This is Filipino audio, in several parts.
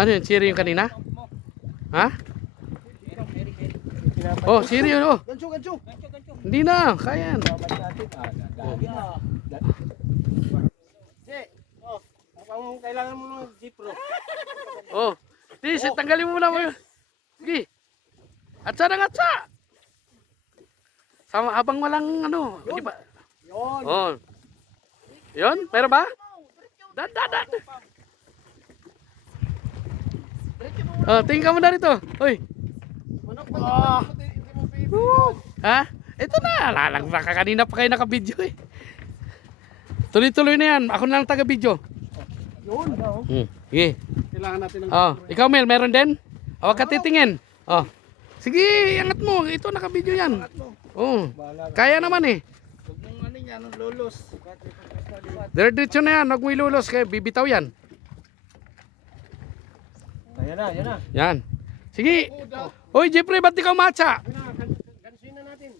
Ano yun? Siri yung kanina? Ha? Oh, siri yun. Oh. Gancho, gancho. Hindi na. Kaya yan. Oh, ang kailangan mo ng Jeep Pro. Oh. Di, oh. tanggalin mo muna mo yun. Sige. Atsa na atsa. Sama habang walang ano. Di ba? Yun. Oh. Yun? Meron ba? Dan, dan, dan. Oh, tingin ka muna rito. Hoy. Manok pa ah. Hindi mo pipi. Ha? Ito na. Lalang na ka kanina pa kayo nakabidyo eh. Tuloy-tuloy na yan. Ako na lang taga-video. Yun. Hmm. Sige. Kailangan natin ng Oh, ikaw Mel, meron din? Huwag ka titingin. Oh. Sige, angat mo. Ito nakabidyo yan. Oh. Kaya naman eh. Huwag mong ano yan, ang lolos. Diretso na yan. Huwag mo ilulos. Kaya bibitaw yan. Ayan na, ayan na. Yan. Sige. Hoy, Jeffrey, ba't di ka umatsa? Gansuin na natin.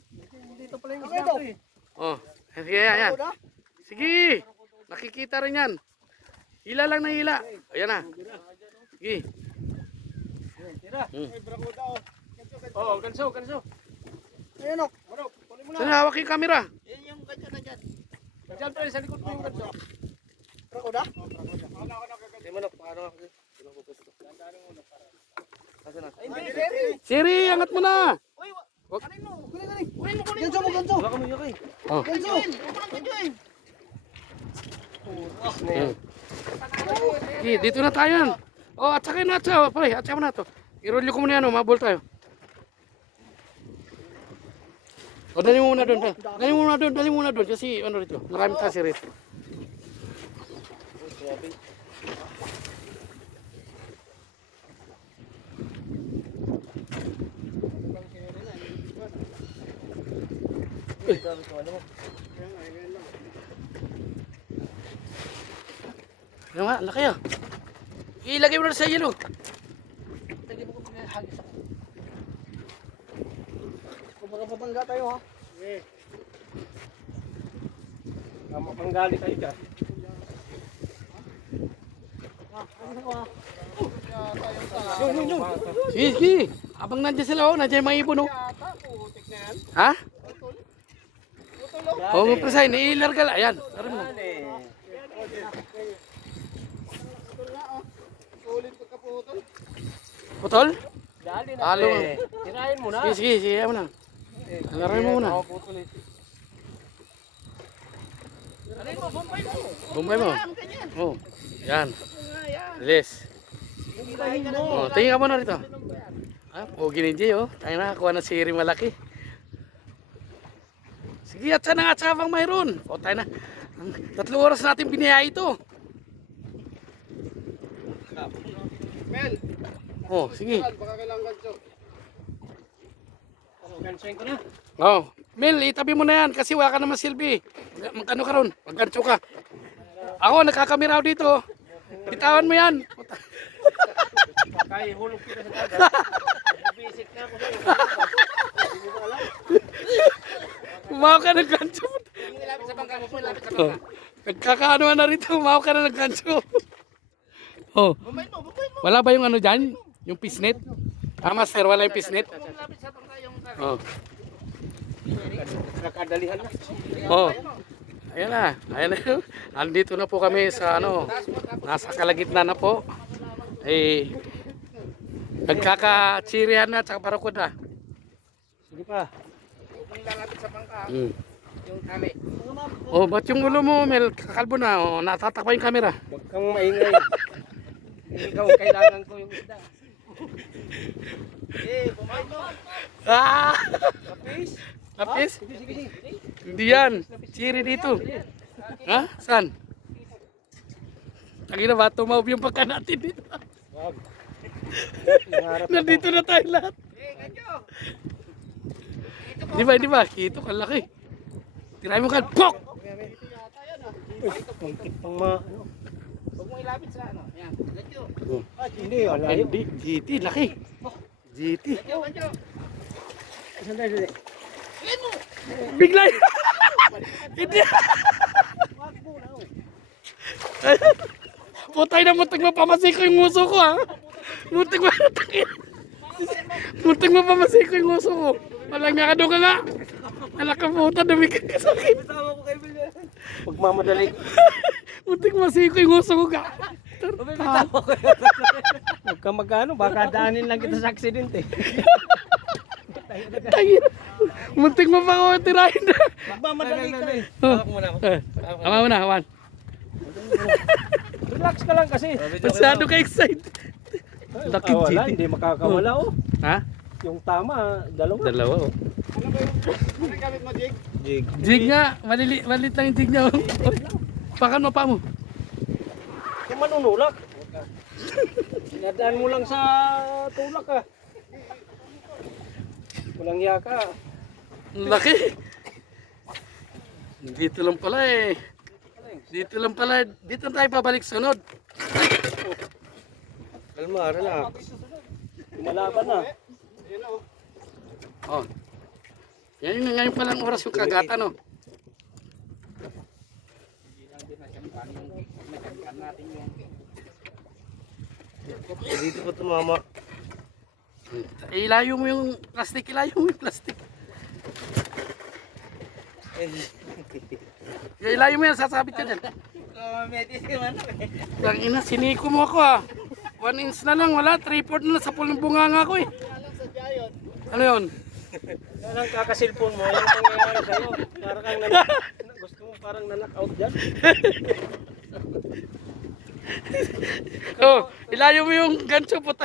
Dito pala yung isda eh. Oh. Sige, yan, yan. Sige. Nakikita rin yan. Hila lang na hila. Ayan na. Sige. Tira. Hmm. Oh. Ganso, ganso. Ayan oh. Mo na. Saan hawak yung camera? Yan yung ganyan na dyan. Diyan pre, sa likod mo yung ganso. Brakuda? Oo, brakuda. Hindi manok, paano ako? Siri. Angat mo na. Wag-. Ganso mo, ganso. Baka mo yun Oh. Ganso. Sige, dito na tayo yan. Oh, at saka na, saka, pare, at saka mo na to. Irolyo ko muna yan, oh, mabol tayo. O, dali mo muna doon. dali- mo muna doon, dali mo muna doon. Kasi, ano rito, marami kasi rito. Ano nga, laki ah. Ilagay mo na sa yelo. Lagyan mo kung hagis ako. Kung makapapangga tayo ha. Eh. Mapanggali tayo dyan. Sige, sige. Abang nandiyan sila, oh, nandiyan yung mga ibon, oh. Ha? Oh, mo presay, nailarga lang. Ayan, narin mo. Putol? Dali na. Pre. Tirahin mo na. Sige, sige, sige, mo na. Larin mo muna. Putol ito. Ano mo, bumpay mo. Bumbay mo. Oh, yan. Liz. Oh, tingin ka muna rito. Ah, pogi ni Jay, oh. Tayo na, kuha na siri malaki. Sige, at sana nga at sabang mayroon. O, tayo na. Tatlong oras natin biniyay ito. Mel, Oh, sige. baka kailangan ganso. Ano, gansoin ko na. Oh, Mel, itabi mo na yan kasi wala ka naman silbi. Magkano ka ron? Maggancho ka. Ako, nakakamera ako dito. Bitawan mo yan. Kaya hulog kita sa dagat. Bibisik na ako sa'yo. Hindi mo alam. Umaw ka ng gancho. Nilapit sa bangka mo, nilapit sa Oh, nagkakaano na rito. Umaw ka na ng gancho. Oh, mo, mo. wala ba yung ano dyan? Yung pisnet? Ah, master, wala yung pisnet? Nilapit sa bangka yung Oh. Nakadalihan na. Oh. Ayan na. Ayan na. Andito na po kami sa ano. Nasa kalagitnaan na po. Eh, nagkakatsirihan na at saka parukod na. Sige pa. Lalapit sa bangka, Mm. yung kami. Oh, ba't yung ulo mo, Mel, kakalbo na. Oh, natatakpa yung camera. Huwag kang maingay. Ikaw, kailangan ko yung isda. Eh, bumay mo. Ah! Kapis. Lapis? Sige, sige, sige. Hindi yan. Siri dito. Ha? Saan? Tangina ba? Tumaob yung pagka natin dito. Wag. Nandito na tayo lahat. Eh, ganyo. Di ba, di ba? Kito ka laki. Tirahin mo ka. Pok! Pangkit pang ma... Ano? Huwag mo ilapit sa ano. Yan. Ah, hindi. Wala yun. Hindi. GT, laki. GT. Ganyo, ganyo. Sandali, sandali. Bigla na. oh. Putay na mutag mapamasik ko yung muso ko ha. Muntik mo. Muntik mo pa masiko yung uso ko. Walang nga ka doon ka nga. Anak ka puta, dumi ka kasakit. Pagmamadali. Muntik masiko yung uso ko ka. Huwag ka magkano, baka daanin lang kita sa aksidente. Tangina. Muntik mo pa ako tirahin na. Pagmamadali ka eh. Oh. Eh, Ama mo na, Juan. Relax ka lang kasi. Masyado ka excited. Laki Ah, wala, hindi makakawala oh. Ha? Yung tama, dalawa. Dalawa oh. Jig. Jig nga, malili, malit lang yung jig niya. oh. Pakan mo pa mo. Kung manunulak. Nadaan mo lang sa tulak ah. Walang hiya ka. Ang Laki. Dito lang pala eh. Dito lang pala. Dito tayo pabalik sunod. Kalma, relax. Lumalaban na. Oh. Yan yung ngayon pa lang oras yung kagatan oh. Dito ko tumama. Eh, Ilayo mo yung plastic, ilayo mo yung plastic. Eh, Ilayo mo yan, sasabit ka dyan. Lang ina, siniko mo ako ah. One inch na lang, wala. Three fourth na sa puling bunganga ko eh. Ano yun? Yan ang kakasilpon mo, yan ang nangyayari sa'yo. Parang kang nanak, gusto mo parang nanak out dyan. Oh, ilayo mo yung gancho puta.